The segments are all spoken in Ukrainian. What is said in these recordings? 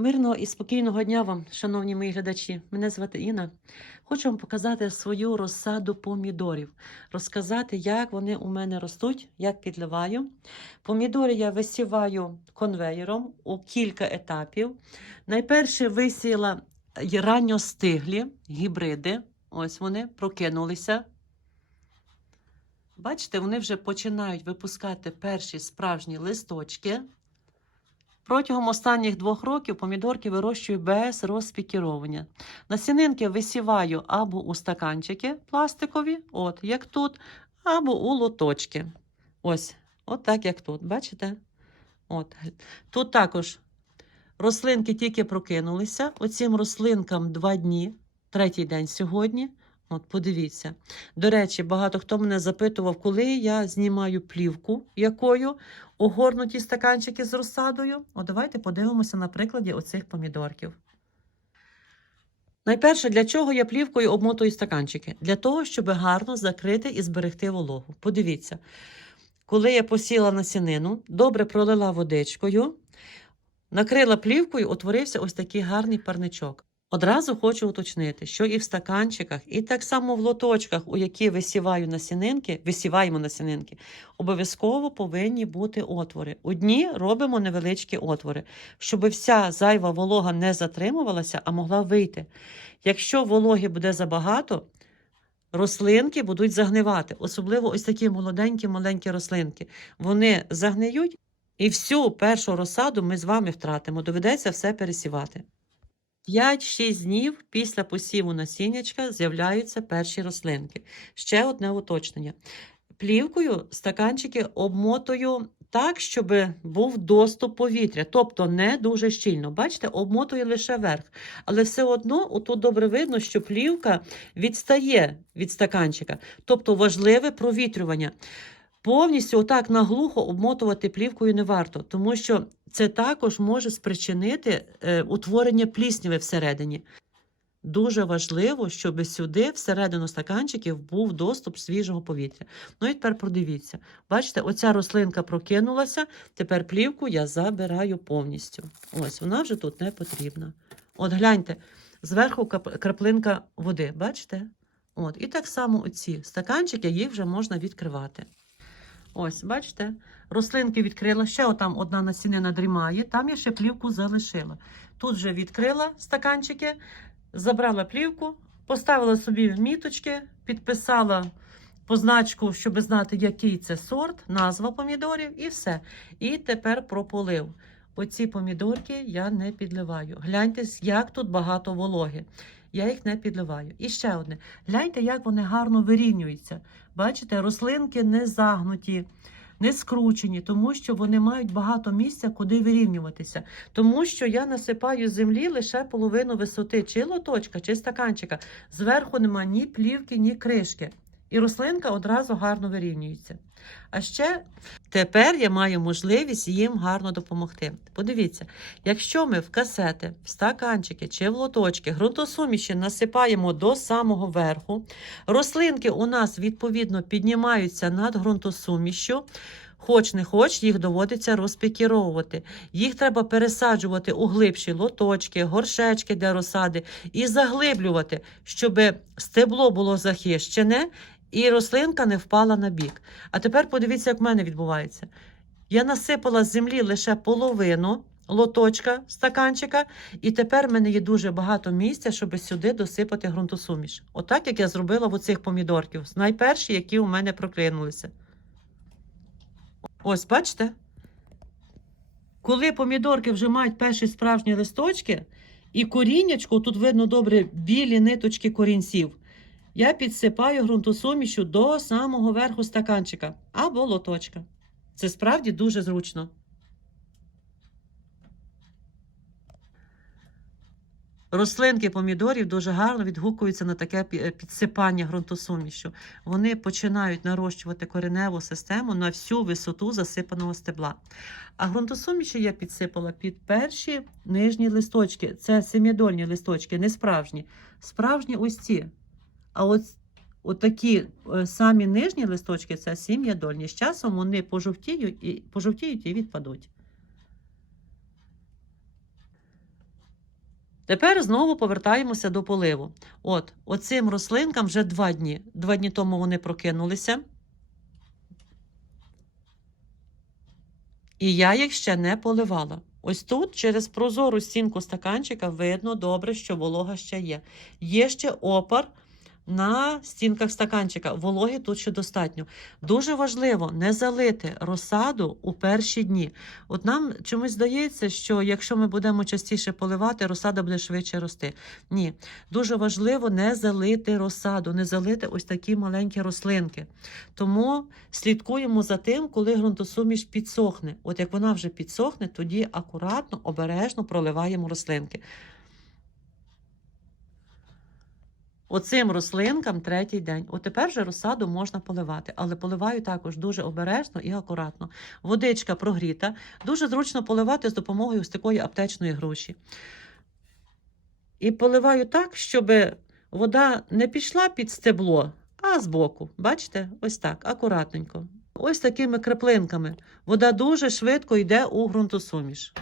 Мирного і спокійного дня вам, шановні мої глядачі. Мене звати Інна. Хочу вам показати свою розсаду помідорів, розказати, як вони у мене ростуть, як підливаю. Помідори я висіваю конвеєром у кілька етапів. Найперше висіяла ранньостиглі гібриди. Ось вони прокинулися. Бачите, вони вже починають випускати перші справжні листочки. Протягом останніх двох років помідорки вирощую без розпікіровування. Насінинки висіваю або у стаканчики пластикові, от як тут, або у лоточки. Ось, от так, як тут. Бачите? От. Тут також рослинки тільки прокинулися. Оцім рослинкам два дні, третій день сьогодні. От, подивіться. До речі, багато хто мене запитував, коли я знімаю плівку, якою огорнуті стаканчики з розсадою. От давайте подивимося на прикладі оцих помідорків. Найперше, для чого я плівкою обмотую стаканчики? Для того, щоб гарно закрити і зберегти вологу. Подивіться, коли я посіла насінину, добре пролила водичкою, накрила плівкою, утворився ось такий гарний парничок. Одразу хочу уточнити, що і в стаканчиках, і так само в лоточках, у які висіваю насінинки, висіваємо насінинки, обов'язково повинні бути отвори. У дні робимо невеличкі отвори, щоб вся зайва волога не затримувалася, а могла вийти. Якщо вологи буде забагато, рослинки будуть загнивати, особливо ось такі молоденькі маленькі рослинки. Вони загниють, і всю першу розсаду ми з вами втратимо. Доведеться все пересівати. 5-6 днів після посіву насіннячка з'являються перші рослинки. Ще одне уточнення. Плівкою стаканчики обмотую так, щоб був доступ повітря, тобто не дуже щільно. Бачите, обмотую лише верх. Але все одно отут добре видно, що плівка відстає від стаканчика, тобто важливе провітрювання. Повністю отак наглухо обмотувати плівкою не варто, тому що це також може спричинити е, утворення плісняви всередині. Дуже важливо, щоб сюди, всередину стаканчиків, був доступ свіжого повітря. Ну і тепер продивіться. Бачите, оця рослинка прокинулася, тепер плівку я забираю повністю. Ось, вона вже тут не потрібна. От гляньте, зверху краплинка води, бачите? От, і так само оці стаканчики, їх вже можна відкривати. Ось, бачите, рослинки відкрила, ще отам одна насінина дрімає, там я ще плівку залишила. Тут вже відкрила стаканчики, забрала плівку, поставила собі міточки, підписала позначку, щоб знати, який це сорт, назва помідорів і все. І тепер прополив. Оці помідорки я не підливаю. Гляньте, як тут багато вологи. Я їх не підливаю. І ще одне. Гляньте, як вони гарно вирівнюються. Бачите, рослинки не загнуті, не скручені, тому що вони мають багато місця, куди вирівнюватися. Тому що я насипаю землі лише половину висоти, чи лоточка, чи стаканчика. Зверху нема ні плівки, ні кришки. І рослинка одразу гарно вирівнюється. А ще тепер я маю можливість їм гарно допомогти. Подивіться, якщо ми в касети, в стаканчики чи в лоточки ґрунтосуміші насипаємо до самого верху, рослинки у нас відповідно піднімаються над ґрунтосумішю. Хоч не хоч, їх доводиться розпікіровувати. Їх треба пересаджувати у глибші лоточки, горшечки для розсади і заглиблювати, щоб стебло було захищене і рослинка не впала на бік. А тепер подивіться, як в мене відбувається. Я насипала з землі лише половину лоточка, стаканчика, і тепер в мене є дуже багато місця, щоб сюди досипати ґрунтосуміш. Отак, як я зробила в оцих помідорків. Найперші, які у мене проклинулися. Ось, бачите? Коли помідорки вже мають перші справжні листочки, і коріннячку, тут видно добре білі ниточки корінців, я підсипаю ґрунтосумішю до самого верху стаканчика або лоточка. Це справді дуже зручно. Рослинки помідорів дуже гарно відгукуються на таке підсипання ґрунтосумішю. Вони починають нарощувати кореневу систему на всю висоту засипаного стебла. А ґрунтосуміші я підсипала під перші нижні листочки. Це семідольні листочки, не справжні. Справжні ось ці. А от, такі е, самі нижні листочки це сім'ядольні. З часом вони пожовтіють і, пожовтіють і відпадуть. Тепер знову повертаємося до поливу. От, оцим рослинкам вже два дні. Два дні тому вони прокинулися. І я їх ще не поливала. Ось тут через прозору стінку стаканчика видно добре, що волога ще є. Є ще опар на стінках стаканчика. Вологи тут ще достатньо. Дуже важливо не залити розсаду у перші дні. От нам чомусь здається, що якщо ми будемо частіше поливати, розсада буде швидше рости. Ні, дуже важливо не залити розсаду, не залити ось такі маленькі рослинки. Тому слідкуємо за тим, коли ґрунтосуміш підсохне. От як вона вже підсохне, тоді акуратно, обережно проливаємо рослинки. Оцим рослинкам третій день. От тепер вже розсаду можна поливати, але поливаю також дуже обережно і акуратно. Водичка прогріта. Дуже зручно поливати з допомогою ось такої аптечної груші. І поливаю так, щоб вода не пішла під стебло, а збоку. Бачите? Ось так, акуратненько. Ось такими краплинками. Вода дуже швидко йде у ґрунтосуміш.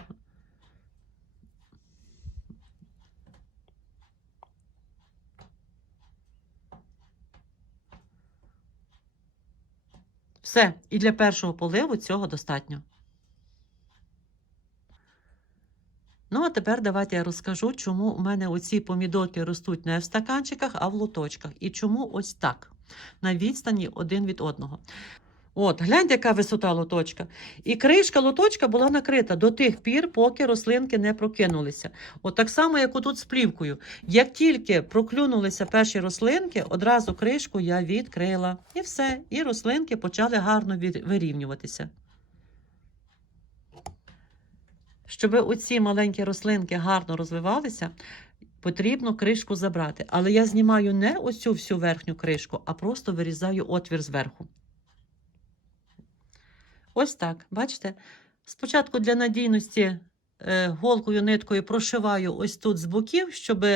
Все, і для першого поливу цього достатньо. Ну, а тепер давайте я розкажу, чому у мене оці помідорки ростуть не в стаканчиках, а в лоточках. І чому ось так, на відстані один від одного. От, гляньте, яка висота лоточка. І кришка лоточка була накрита до тих пір, поки рослинки не прокинулися. От так само, як отут з плівкою. Як тільки проклюнулися перші рослинки, одразу кришку я відкрила. І все. І рослинки почали гарно вирівнюватися. Щоб оці маленькі рослинки гарно розвивалися, потрібно кришку забрати. Але я знімаю не оцю всю верхню кришку, а просто вирізаю отвір зверху. Ось так, бачите? Спочатку для надійності е, голкою, ниткою прошиваю ось тут з боків, щоб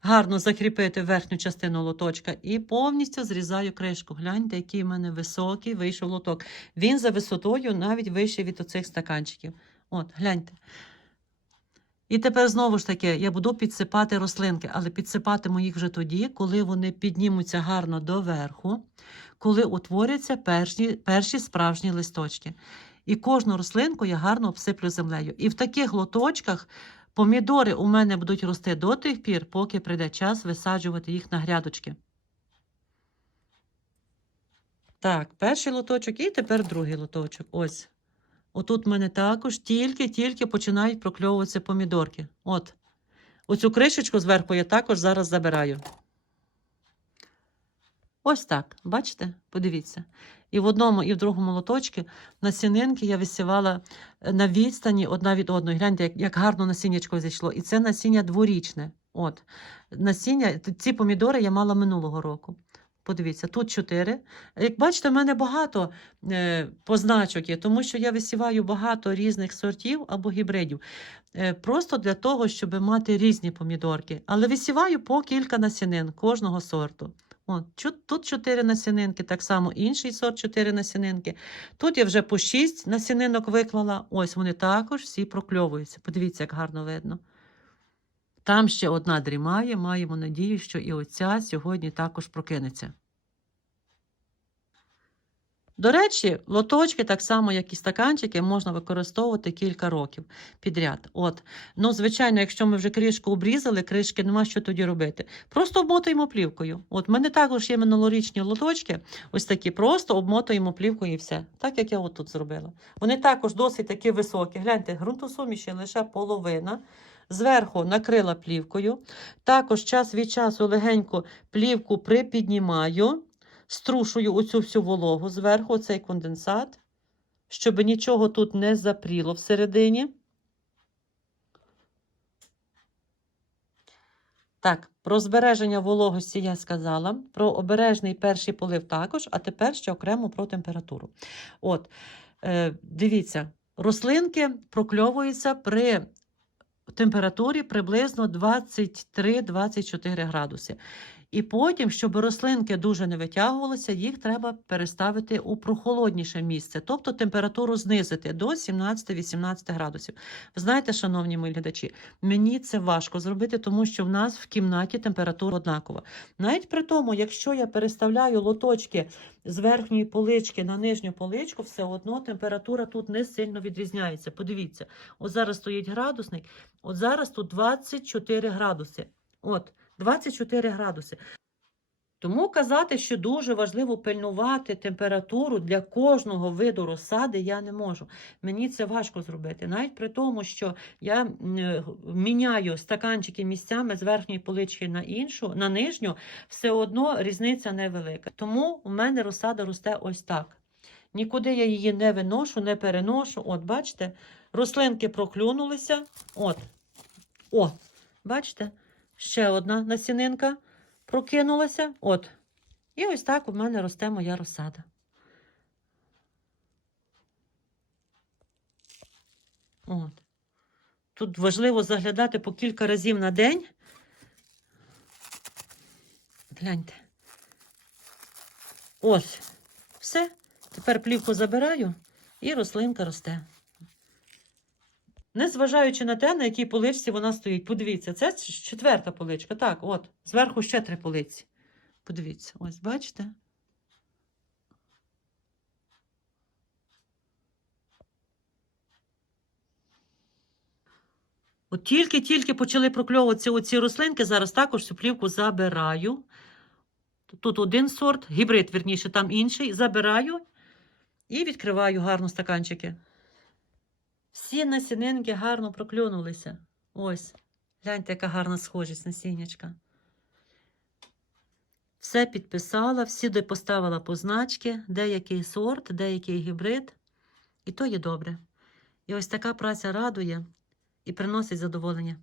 гарно закріпити верхню частину лоточка, і повністю зрізаю кришку. Гляньте, який в мене високий вийшов лоток. Він за висотою навіть вищий від оцих стаканчиків. От, гляньте. І тепер знову ж таки я буду підсипати рослинки, але підсипатиму їх вже тоді, коли вони піднімуться гарно доверху, коли утворяться перші, перші справжні листочки. І кожну рослинку я гарно обсиплю землею. І в таких лоточках помідори у мене будуть рости до тих пір, поки прийде час висаджувати їх на грядочки. Так, перший лоточок і тепер другий лоточок. Ось. Отут в мене також тільки-тільки починають прокльовуватися помідорки. От. Оцю кришечку зверху я також зараз забираю. Ось так. Бачите? Подивіться. І в одному, і в другому лоточці насінинки я висівала е, на відстані одна від одної. Гляньте, як, як гарно насіннячко зійшло. І це насіння дворічне. От. Насіння, ці помідори я мала минулого року. Подивіться, тут чотири. Як бачите, в мене багато е, позначок є, тому що я висіваю багато різних сортів або гібридів. Е, просто для того, щоб мати різні помідорки. Але висіваю по кілька насінин кожного сорту. От, тут чотири насінинки, так само інший сорт чотири насінинки. Тут я вже по шість насінинок виклала. Ось вони також всі прокльовуються. Подивіться, як гарно видно. Там ще одна дрімає, маємо надію, що і оця сьогодні також прокинеться. До речі, лоточки, так само, як і стаканчики, можна використовувати кілька років підряд. От. Ну, звичайно, якщо ми вже кришку обрізали, кришки нема що тоді робити. Просто обмотуємо плівкою. От в мене також є минулорічні лоточки, ось такі, просто обмотуємо плівкою і все. Так як я от тут зробила. Вони також досить такі високі. Гляньте, ґрунтосуміші лише половина. Зверху накрила плівкою. Також час від часу легенько плівку припіднімаю, струшую оцю всю вологу зверху, цей конденсат, щоб нічого тут не запріло всередині. Так, про збереження вологості я сказала, про обережний перший полив також, а тепер ще окремо про температуру. От, е, дивіться, рослинки прокльовуються при температурі приблизно 23-24 градуси. І потім, щоб рослинки дуже не витягувалися, їх треба переставити у прохолодніше місце, тобто температуру знизити до 17-18 градусів. Ви знаєте, шановні мої глядачі, мені це важко зробити, тому що в нас в кімнаті температура однакова. Навіть при тому, якщо я переставляю лоточки з верхньої полички на нижню поличку, все одно температура тут не сильно відрізняється. Подивіться, от зараз стоїть градусник, от зараз тут 24 градуси. От, 24 градуси. Тому казати, що дуже важливо пильнувати температуру для кожного виду розсади, я не можу. Мені це важко зробити. Навіть при тому, що я е, міняю стаканчики місцями з верхньої полички на іншу, на нижню, все одно різниця невелика. Тому у мене розсада росте ось так. Нікуди я її не виношу, не переношу. От, бачите, рослинки проклюнулися. От. О, бачите, ще одна насінинка прокинулася. От. І ось так у мене росте моя розсада. От. Тут важливо заглядати по кілька разів на день. Гляньте. Ось. Все. Тепер плівку забираю і рослинка росте. Незважаючи на те, на якій поличці вона стоїть. Подивіться, це четверта поличка. Так, от, зверху ще три полиці. Подивіться, ось, бачите? От тільки-тільки почали прокльовуватися оці рослинки, зараз також цю плівку забираю. Тут один сорт, гібрид, вірніше, там інший. Забираю і відкриваю гарно стаканчики. Всі насінинки гарно проклюнулися. Ось. Гляньте, яка гарна схожість насіннячка. Все підписала, всюди поставила позначки, де який сорт, де який гібрид. І то є добре. І ось така праця радує і приносить задоволення.